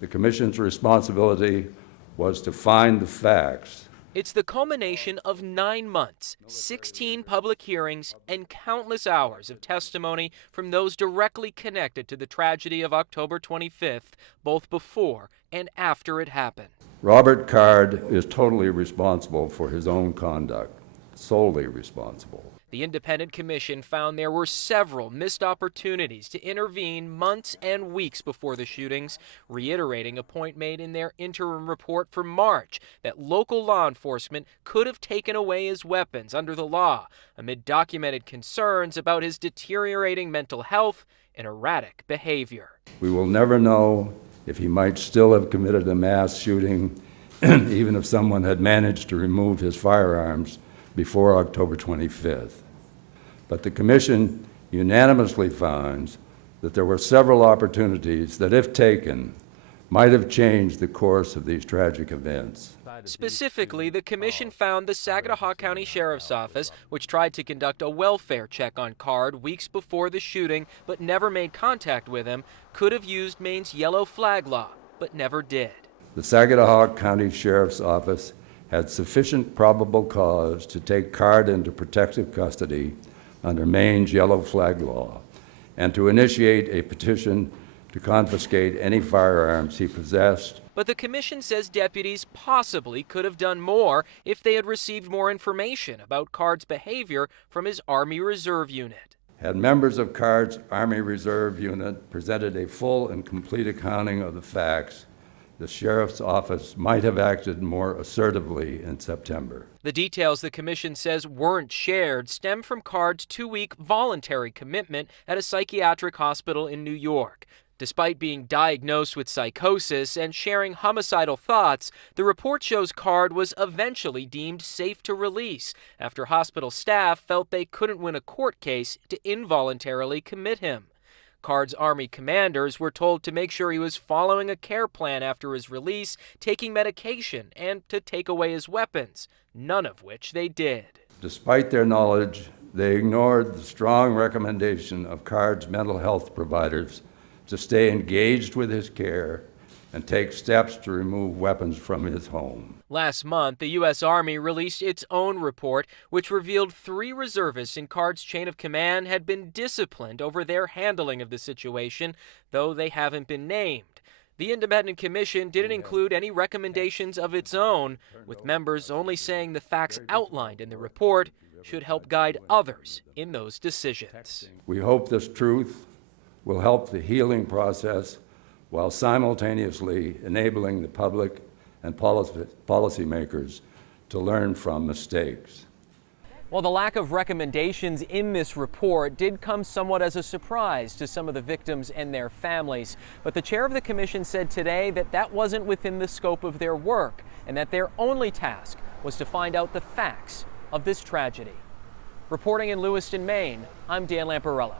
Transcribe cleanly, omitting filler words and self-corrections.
The Commission's responsibility was to find the facts. It's the culmination of 9 months, 16 public hearings, and countless hours of testimony from those directly connected to the tragedy of October 25th, both before and after it happened. Robert Card is totally responsible for his own conduct, solely responsible. The independent commission found there were several missed opportunities to intervene months and weeks before the shootings, reiterating a point made in their interim report from March that local law enforcement could have taken away his weapons under the law amid documented concerns about his deteriorating mental health and erratic behavior. We will never know if he might still have committed a mass shooting, even if someone had managed to remove his firearms before October 25th. But the Commission unanimously finds that there were several opportunities that, if taken, might have changed the course of these tragic events. Specifically, the Commission found the Saginaw County Sheriff's Office, which tried to conduct a welfare check on Card weeks before the shooting but never made contact with him, could have used Maine's yellow flag law, but never did. The Saginaw County Sheriff's Office had sufficient probable cause to take Card into protective custody under Maine's yellow flag law and to initiate a petition to confiscate any firearms he possessed. But the Commission says deputies possibly could have done more if they had received more information about Card's behavior from his Army Reserve unit. Had members of Card's Army Reserve unit presented a full and complete accounting of the facts, the Sheriff's Office might have acted more assertively in September. The details the Commission says weren't shared stem from Card's 2-week voluntary commitment at a psychiatric hospital in New York. Despite being diagnosed with psychosis and sharing homicidal thoughts, the report shows Card was eventually deemed safe to release after hospital staff felt they couldn't win a court case to involuntarily commit him. Card's Army commanders were told to make sure he was following a care plan after his release, taking medication, and to take away his weapons, none of which they did. Despite their knowledge, they ignored the strong recommendation of Card's mental health providers to stay engaged with his care and take steps to remove weapons from his home. Last month, the U.S. Army released its own report, which revealed 3 reservists in Card's chain of command had been disciplined over their handling of the situation, though they haven't been named. The Independent Commission didn't include any recommendations of its own, with members only saying the facts outlined in the report should help guide others in those decisions. We hope this truth will help the healing process while simultaneously enabling the public and policymakers to learn from mistakes. Well, the lack of recommendations in this report did come somewhat as a surprise to some of the victims and their families. But the chair of the commission said today that that wasn't within the scope of their work and that their only task was to find out the facts of this tragedy. Reporting in Lewiston, Maine, I'm Dan Lamparello.